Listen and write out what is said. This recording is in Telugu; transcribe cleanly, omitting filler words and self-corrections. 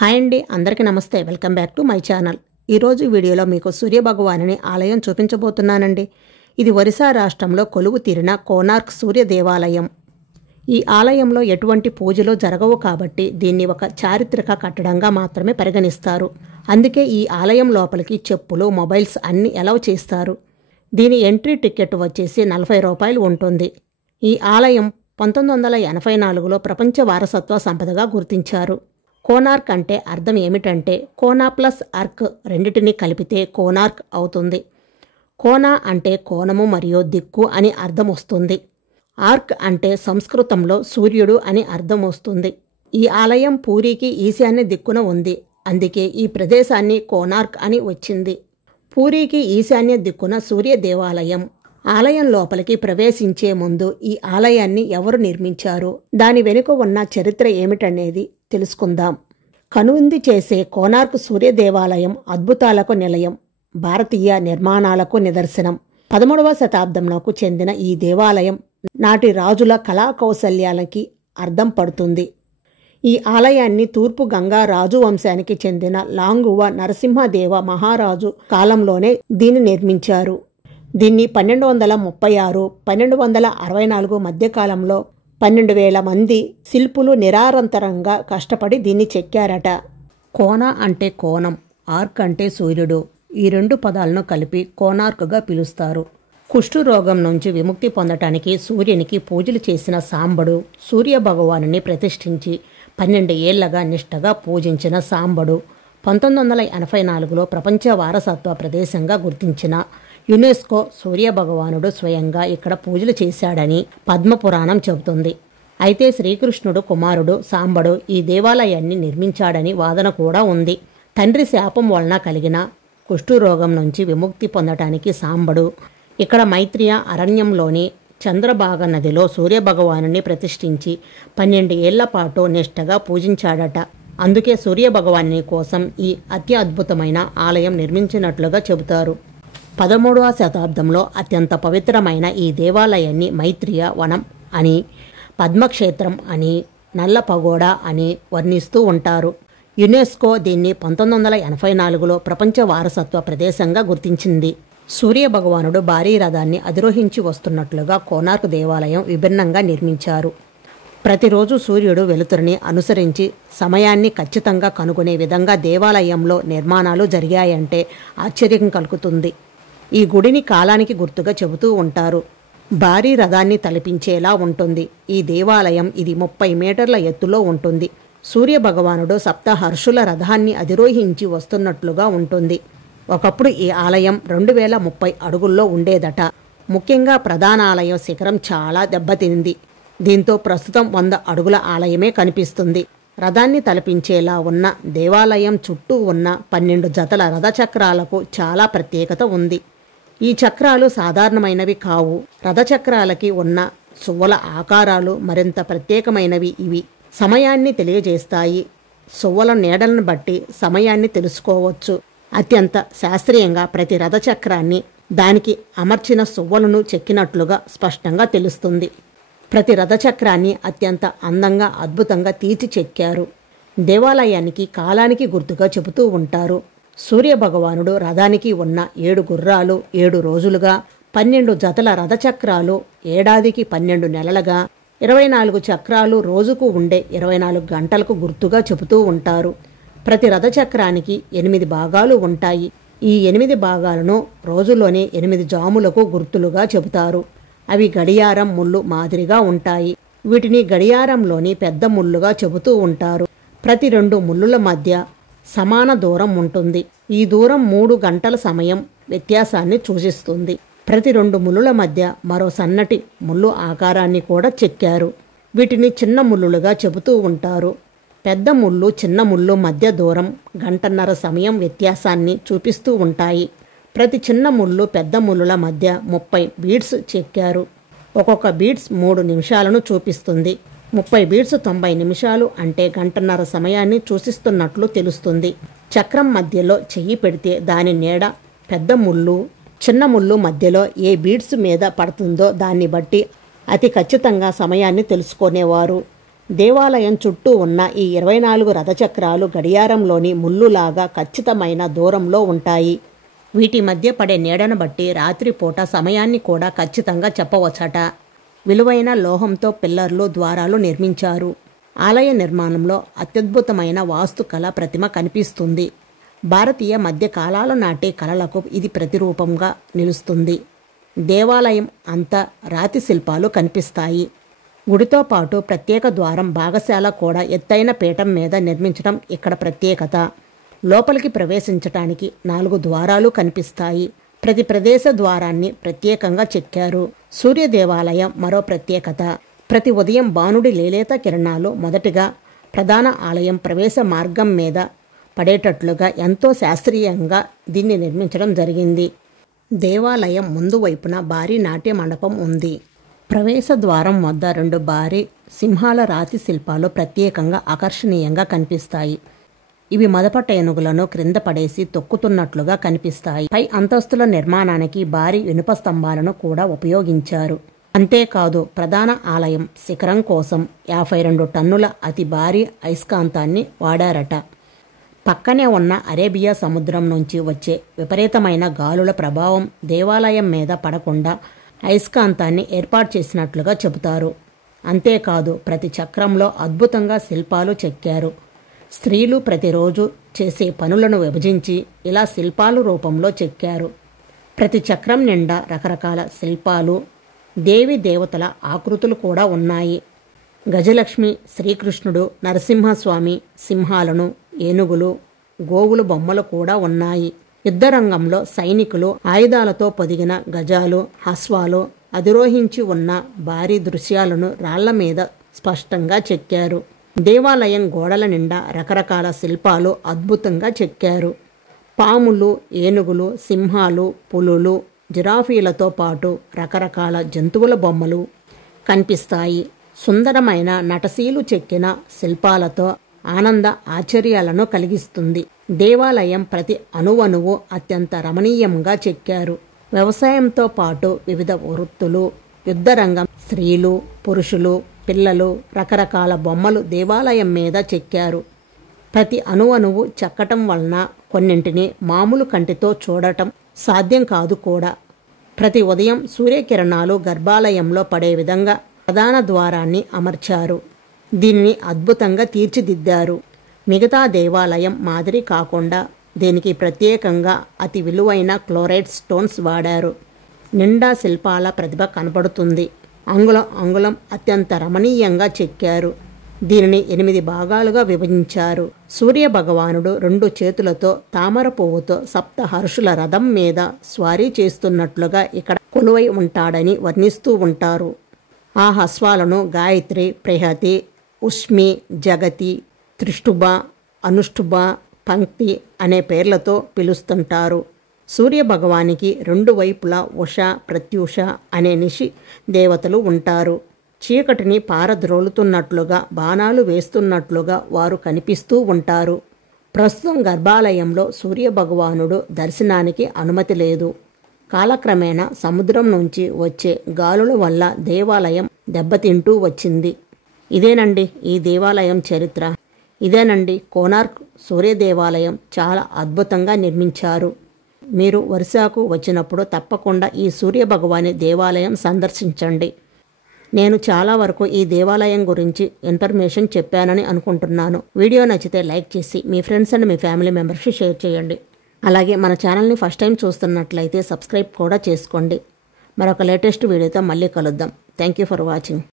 హాయ్ అండి, అందరికీ నమస్తే. Welcome back to my channel. ఈరోజు వీడియోలో మీకు సూర్యభగవానుని ఆలయం చూపించబోతున్నానండి. ఇది ఒరిస్సా రాష్ట్రంలో కొలువు తీరిన కోనార్క్ సూర్య దేవాలయం. ఈ ఆలయంలో ఎటువంటి పూజలు జరగవు కాబట్టి దీన్ని ఒక చారిత్రక కట్టడంగా మాత్రమే పరిగణిస్తారు. అందుకే ఈ ఆలయం లోపలికి చెప్పులు, మొబైల్స్ అన్నీ అలౌ చేస్తారు. దీని ఎంట్రీ టికెట్ వచ్చేసి 40 రూపాయలు ఉంటుంది. ఈ ఆలయం 1984లో ప్రపంచ వారసత్వ సంపదగా గుర్తించారు. కోనార్క్ అంటే అర్థం ఏమిటంటే కోనా ప్లస్ ఆర్క్ రెండిటిని కలిపితే కోనార్క్ అవుతుంది. కోనా అంటే కోణము మరియు దిక్కు అని అర్థం వస్తుంది. ఆర్క్ అంటే సంస్కృతంలో సూర్యుడు అని అర్థం వస్తుంది. ఈ ఆలయం పూరికి ఈశాన్య దిక్కున ఉంది. అందుకే ఈ ప్రదేశాన్ని కోనార్క్ అని వచ్చింది. పూరికి ఈశాన్య దిక్కున సూర్య దేవాలయం. ఆలయం లోపలికి ప్రవేశించే ముందు ఈ ఆలయాన్ని ఎవరు నిర్మించారు, దాని వెనుక ఉన్న చరిత్ర ఏమిటనేది తెలుసుకుందాం. కనువిందు చేసే కోనార్క్ సూర్య దేవాలయం అద్భుతాలకు నిలయం, భారతీయ నిర్మాణాలకు నిదర్శనం. 13వ శతాబ్దంలోకి చెందిన ఈ దేవాలయం నాటి రాజుల కళా కౌశల్యాలకి అర్థం పడుతుంది. ఈ ఆలయాన్ని తూర్పు గంగా రాజు వంశానికి చెందిన లాంగువ నరసింహదేవ మహారాజు కాలంలోనే దీన్ని నిర్మించారు. దీన్ని 1236, 1264 మధ్యకాలంలో 12,000 మంది శిల్పులు నిరారంతరంగా కష్టపడి దీన్ని చెక్కారట. కోన అంటే కోణం, ఆర్క్ అంటే సూర్యుడు. ఈ రెండు పదాలను కలిపి కోనార్క్గా పిలుస్తారు. కుష్టు రోగం నుంచి విముక్తి పొందటానికి సూర్యునికి పూజలు చేసిన సాంబడు సూర్య భగవానుని ప్రతిష్ఠించి 12 ఏళ్లగా నిష్టగా పూజించిన సాంబడు 1984లో ప్రపంచ వారసత్వ ప్రదేశంగా గుర్తించిన యునెస్కో సూర్య భగవానుడు స్వయంగా ఇక్కడ పూజలు చేశాడని పద్మపురాణం చెబుతుంది. అయితే శ్రీకృష్ణుడు కుమారుడు సాంబడు ఈ దేవాలయాన్ని నిర్మించాడని వాదన కూడా ఉంది. తండ్రి శాపం వలన కలిగిన కుష్ఠురోగం నుంచి విముక్తి పొందటానికి సాంబడు ఇక్కడ మైత్రియ అరణ్యంలోని చంద్రభాగ నదిలో సూర్యభగవానుని ప్రతిష్ఠించి 12 ఏళ్ల పాటు నిష్టగా పూజించాడట. అందుకే సూర్యభగవానుని కోసం ఈ అత్యద్భుతమైన ఆలయం నిర్మించినట్లుగా చెబుతారు. 13వ శతాబ్దంలో అత్యంత పవిత్రమైన ఈ దేవాలయాన్ని మైత్రియ వనం అని, పద్మక్షేత్రం అని, నల్ల పగోడా అని వర్ణిస్తూ ఉంటారు. యునెస్కో దీన్ని 1984లో ప్రపంచ వారసత్వ ప్రదేశంగా గుర్తించింది. సూర్య భగవానుడు భారీ రథాన్ని అధిరోహించి వస్తున్నట్లుగా కోనార్క్ దేవాలయం విభిన్నంగా నిర్మించారు. ప్రతిరోజు సూర్యుడు వెలుతురిని అనుసరించి సమయాన్ని ఖచ్చితంగా కనుగొనే విధంగా దేవాలయంలో నిర్మాణాలు జరిగాయంటే ఆశ్చర్యం కలుగుతుంది. ఈ గుడిని కాలానికి గుర్తుగా చెబుతూ ఉంటారు. భారీ రథాన్ని తలపించేలా ఉంటుంది. ఈ దేవాలయం ఇది 30 మీటర్ల ఎత్తులో ఉంటుంది. సూర్య భగవానుడు సప్తహర్షుల రథాన్ని అధిరోహించి వస్తున్నట్లుగా ఉంటుంది. ఒకప్పుడు ఈ ఆలయం 2030 అడుగుల్లో ఉండేదట. ముఖ్యంగా ప్రధాన ఆలయం శిఖరం చాలా దెబ్బతింది. దీంతో ప్రస్తుతం 100 అడుగుల ఆలయమే కనిపిస్తుంది. రథాన్ని తలపించేలా ఉన్న దేవాలయం చుట్టూ ఉన్న 12 జతల రథచక్రాలకు చాలా ప్రత్యేకత ఉంది. ఈ చక్రాలు సాధారణమైనవి కావు. రథచక్రాలకి ఉన్న సువ్వల ఆకారాలు మరింత ప్రత్యేకమైనవి. ఇవి సమయాన్ని తెలియజేస్తాయి. సువ్వల నీడలను బట్టి సమయాన్ని తెలుసుకోవచ్చు. అత్యంత శాస్త్రీయంగా ప్రతి రథచక్రాన్ని దానికి అమర్చిన సువ్వలను చెక్కినట్లుగా స్పష్టంగా తెలుస్తుంది. ప్రతి రథచక్రాన్ని అత్యంత అందంగా అద్భుతంగా తీర్చిచెక్కారు. దేవాలయానికి కాలానికి గుర్తుగా చెబుతూ ఉంటారు. సూర్య భగవానుడు రథానికి ఉన్న 7 గుర్రాలు 7 రోజులుగా, 12 జతల రథచక్రాలు ఏడాదికి 12 నెలలుగా, 24 చక్రాలు రోజుకు ఉండే 24 గంటలకు గుర్తుగా చెబుతూ ఉంటారు. ప్రతి రథచక్రానికి 8 భాగాలు ఉంటాయి. ఈ 8 భాగాలను రోజులోనే 8 జాములకు గుర్తులుగా చెబుతారు. అవి గడియారం ముళ్ళు మాదిరిగా ఉంటాయి. వీటిని గడియారంలోని పెద్ద ముళ్ళుగా చెబుతూ ఉంటారు. ప్రతి 2 ముళ్ళుల మధ్య సమాన దూరం ఉంటుంది. ఈ దూరం 3 గంటల సమయం వ్యత్యాసాన్ని సూచిస్తుంది. ప్రతి 2 ముళ్ళుల మధ్య మరో సన్నటి ముళ్ళు ఆకారాన్ని కూడా చెక్కారు. వీటిని చిన్న ముళ్ళులుగా చెబుతూ ఉంటారు. పెద్ద ముళ్ళు చిన్న ముళ్ళు మధ్య దూరం 1.5 గంటల సమయం వ్యత్యాసాన్ని చూపిస్తూ ఉంటాయి. ప్రతి చిన్న ముళ్ళు పెద్ద ముళ్ళుల మధ్య 30 బీడ్స్ చెక్కారు. ఒక్కొక్క బీడ్స్ 3 నిమిషాలను చూపిస్తుంది. 30 బీడ్స్ 90 నిమిషాలు అంటే 1.5 గంటల సమయాన్ని సూచిస్తున్నట్లు తెలుస్తుంది. చక్రం మధ్యలో చెయ్యి పెడితే దాని నీడ పెద్ద ముళ్ళు, చిన్న ముళ్ళు మధ్యలో ఏ బీడ్స్ మీద పడుతుందో దాన్ని బట్టి అతి ఖచ్చితంగా సమయాన్ని తెలుసుకునేవారు. దేవాలయం చుట్టూ ఉన్న ఈ 24 రథచక్రాలు గడియారంలోని ముళ్ళులాగా ఖచ్చితమైన దూరంలో ఉంటాయి. వీటి మధ్య పడే నీడను బట్టి రాత్రిపూట సమయాన్ని కూడా ఖచ్చితంగా చెప్పవచ్చట. విలువైన లోహంతో పిల్లర్లు, ద్వారాలు నిర్మించారు. ఆలయ నిర్మాణంలో అత్యద్భుతమైన వాస్తుకళ ప్రతిమ కనిపిస్తుంది. భారతీయ మధ్య కాలాల నాటి కళలకు ఇది ప్రతిరూపంగా నిలుస్తుంది. దేవాలయం అంతా రాతి శిల్పాలు కనిపిస్తాయి. గుడితో పాటు ప్రత్యేక ద్వారం, భాగశాల కూడా ఎత్తైన పీఠం మీద నిర్మించడం ఇక్కడ ప్రత్యేకత. లోపలికి ప్రవేశించటానికి 4 ద్వారాలు కనిపిస్తాయి. ప్రతి ప్రదేశ ద్వారాన్ని ప్రత్యేకంగా చెక్కారు. సూర్య దేవాలయం మరో ప్రత్యేకత. ప్రతి ఉదయం బాణుడి లేలేత కిరణాలు మొదటిగా ప్రధాన ఆలయం ప్రవేశ మార్గం మీద పడేటట్లుగా ఎంతో శాస్త్రీయంగా దీన్ని నిర్మించడం జరిగింది. దేవాలయం ముందు వైపున భారీ నాట్య మండపం ఉంది. ప్రవేశ ద్వారం వద్ద 2 భారీ సింహాల రాతి శిల్పాలు ప్రత్యేకంగా ఆకర్షణీయంగా కనిపిస్తాయి. ఇవి మదపట ఏనుగులను క్రింద పడేసి తొక్కుతున్నట్లుగా కనిపిస్తాయి. పై అంతస్తుల నిర్మాణానికి భారీ ఇనుప స్తంభాలను కూడా ఉపయోగించారు. అంతేకాదు, ప్రధాన ఆలయం శిఖరం కోసం 52 టన్నుల అతి భారీ అయస్కాంతాన్ని వాడారట. పక్కనే ఉన్న అరేబియా సముద్రం నుంచి వచ్చే విపరీతమైన గాలుల ప్రభావం దేవాలయం మీద పడకుండా అయస్కాంతాన్ని ఏర్పాటు చేసినట్లుగా చెబుతారు. అంతేకాదు, ప్రతి చక్రంలో అద్భుతంగా శిల్పాలు చెక్కారు. స్త్రీలు ప్రతిరోజు చేసే పనులను విభజించి ఇలా శిల్పాలు రూపంలో చెక్కారు. ప్రతి చక్రం నిండా రకరకాల శిల్పాలు, దేవి దేవతల ఆకృతులు కూడా ఉన్నాయి. గజలక్ష్మి, శ్రీకృష్ణుడు, నరసింహస్వామి, సింహాలను, ఏనుగులు, గోవుల బొమ్మలు కూడా ఉన్నాయి. యుద్ధరంగంలో సైనికులు ఆయుధాలతో పొదిగిన గజాలు, అశ్వాలు అధిరోహించి ఉన్న భారీ దృశ్యాలను రాళ్ల మీద స్పష్టంగా చెక్కారు. దేవాలయం గోడల నిండా రకరకాల శిల్పాలు అద్భుతంగా చెక్కారు. పాములు, ఏనుగులు, సింహాలు, పులులు, జిరాఫీలతో పాటు రకరకాల జంతువుల బొమ్మలు కనిపిస్తాయి. సుందరమైన నటశీలు చెక్కిన శిల్పాలతో ఆనంద ఆశ్చర్యాలను కలిగిస్తుంది. దేవాలయం ప్రతి అణువణువు అత్యంత రమణీయంగా చెక్కారు. వ్యవసాయంతో పాటు వివిధ వృత్తులు, యుద్ధరంగం, స్త్రీలు, పురుషులు, పిల్లలు, రకరకాల బొమ్మలు దేవాలయం మీద చెక్కారు. ప్రతి అణువణువు చెక్కటం వలన కొన్నింటిని మామూలు కంటితో చూడటం సాధ్యం కాదు కూడా. ప్రతి ఉదయం సూర్యకిరణాలు గర్భాలయంలో పడే విధంగా ప్రధాన ద్వారాన్ని అమర్చారు. దీనిని అద్భుతంగా తీర్చిదిద్దారు. మిగతా దేవాలయం మాదిరి కాకుండా దీనికి ప్రత్యేకంగా అతి విలువైన క్లోరైడ్ స్టోన్స్ వాడారు. నిండా శిల్పాల ప్రతిభ కనపడుతుంది. అంగుళం అంగుళం అత్యంత రమణీయంగా చెక్కారు. దీనిని 8 భాగాలుగా విభజించారు. సూర్య భగవానుడు 2 చేతులతో తామర పువ్వుతో సప్తహర్షుల రథం మీద స్వారీ చేస్తున్నట్లుగా ఇక్కడ కొలువై ఉంటాడని వర్ణిస్తూ ఉంటారు. ఆ అశ్వాలను గాయత్రి, ప్రహతి, ఉష్మి, జగతి, త్రిష్టుభ, అనుష్టుభ, పంక్తి అనే పేర్లతో పిలుస్తుంటారు. సూర్య భగవానికి 2 వైపులా ఉష, ప్రత్యూష అనే నిషి దేవతలు ఉంటారు. చీకటిని పారద్రోలుతున్నట్లుగా, బాణాలు వేస్తున్నట్లుగా వారు కనిపిస్తూ ఉంటారు. ప్రస్తుతం గర్భాలయంలో సూర్య భగవానుడు దర్శనానికి అనుమతి లేదు. కాలక్రమేణా సముద్రం నుంచి వచ్చే గాలుల వల్ల దేవాలయం దెబ్బతింటూ వచ్చింది. ఇదేనండి ఈ దేవాలయం చరిత్ర. ఇదేనండి కోనార్క్ సూర్య దేవాలయం. చాలా అద్భుతంగా నిర్మించారు. మీరు ఒరిస్సాకు వచ్చినప్పుడు తప్పకుండా ఈ సూర్య భగవాని దేవాలయం సందర్శించండి. నేను చాలా వరకు ఈ దేవాలయం గురించి ఇన్ఫర్మేషన్ చెప్పానని అనుకుంటున్నాను. వీడియో నచ్చితే లైక్ చేసి మీ ఫ్రెండ్స్ అండ్ మీ ఫ్యామిలీ మెంబర్స్కి షేర్ చేయండి. అలాగే మన ఛానల్ని ఫస్ట్ టైం చూస్తున్నట్లయితే సబ్స్క్రైబ్ కూడా చేసుకోండి. మరొక లేటెస్ట్ వీడియోతో మళ్ళీ కలుద్దాం. Thank you for watching.